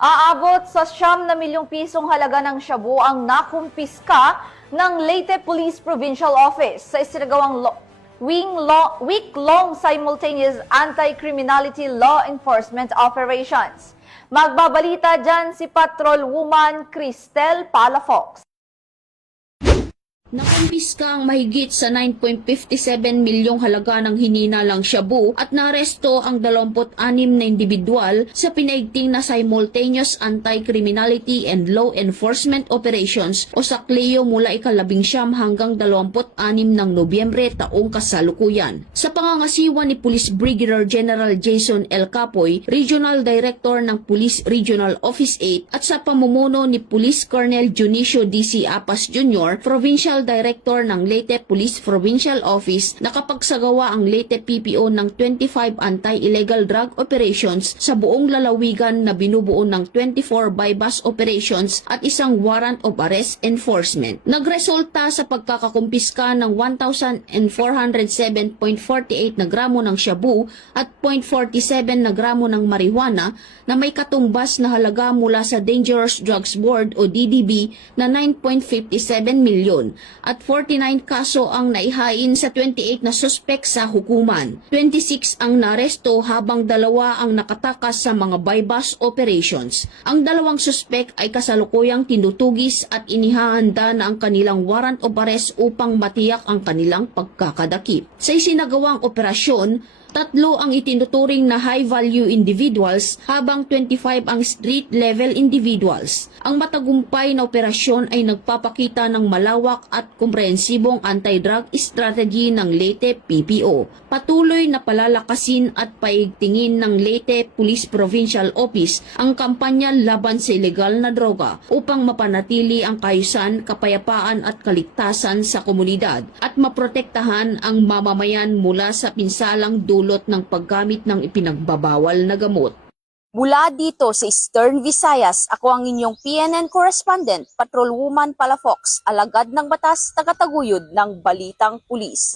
Aabot sa 9 milyong pisong halaga ng shabu ang nakumpiska ng Leyte Police Provincial Office sa isinagawang week-long simultaneous anti-criminality law enforcement operations. Magbabalita dyan si Patrolwoman Cristel Palafox. Nakumpiska ang mahigit sa 9.57 milyong halaga ng hininalang shabu at naresto ang 26 na individual sa pinaigting na simultaneous anti-criminality and law enforcement operations o SACLEO mula ika-19 hanggang 26 ng Nobyembre taong kasalukuyan. Sa pangangasiwa ni Police Brigadier General Jason L. Capoy, Regional Director ng Police Regional Office 8 at sa pamumuno ni Police Colonel Junicio D.C. Apas Jr., Provincial Director ng Leyte Police Provincial Office, nakapagsagawa ang Leyte PPO ng 25 anti-illegal drug operations sa buong lalawigan na binubuo ng 24 bypass operations at isang warrant of arrest enforcement. Nagresulta sa pagkakakumpiska ng 1,407.48 na gramo ng shabu at 0.47 na gramo ng marijuana na may katumbas na halaga mula sa Dangerous Drugs Board o DDB na 9.57 milyon. At 49 kaso ang naihain sa 28 na suspek sa hukuman. 26 ang naresto habang 2 ang nakatakas sa mga bypass operations. Ang 2 suspek ay kasalukuyang tinutugis at inihahanda na ang kanilang warrant of arrest upang matiyak ang kanilang pagkakadakip. Sa isinagawang operasyon, 3 ang itinuturing na high-value individuals habang 25 ang street-level individuals. Ang matagumpay na operasyon ay nagpapakita ng malawak at komprehensibong anti-drug strategy ng Leyte PPO. Patuloy na palalakasin at paigtingin ng Leyte Police Provincial Office ang kampanya laban sa ilegal na droga upang mapanatili ang kaayusan, kapayapaan at kaligtasan sa komunidad at maprotektahan ang mamamayan mula sa pinsalang dulot ng paggamit ng ipinagbabawal na gamot. Mula dito sa Eastern Visayas, ako ang inyong PNN correspondent, Patrolwoman Palafox, alagad ng batas, tagataguyod ng Balitang Pulis.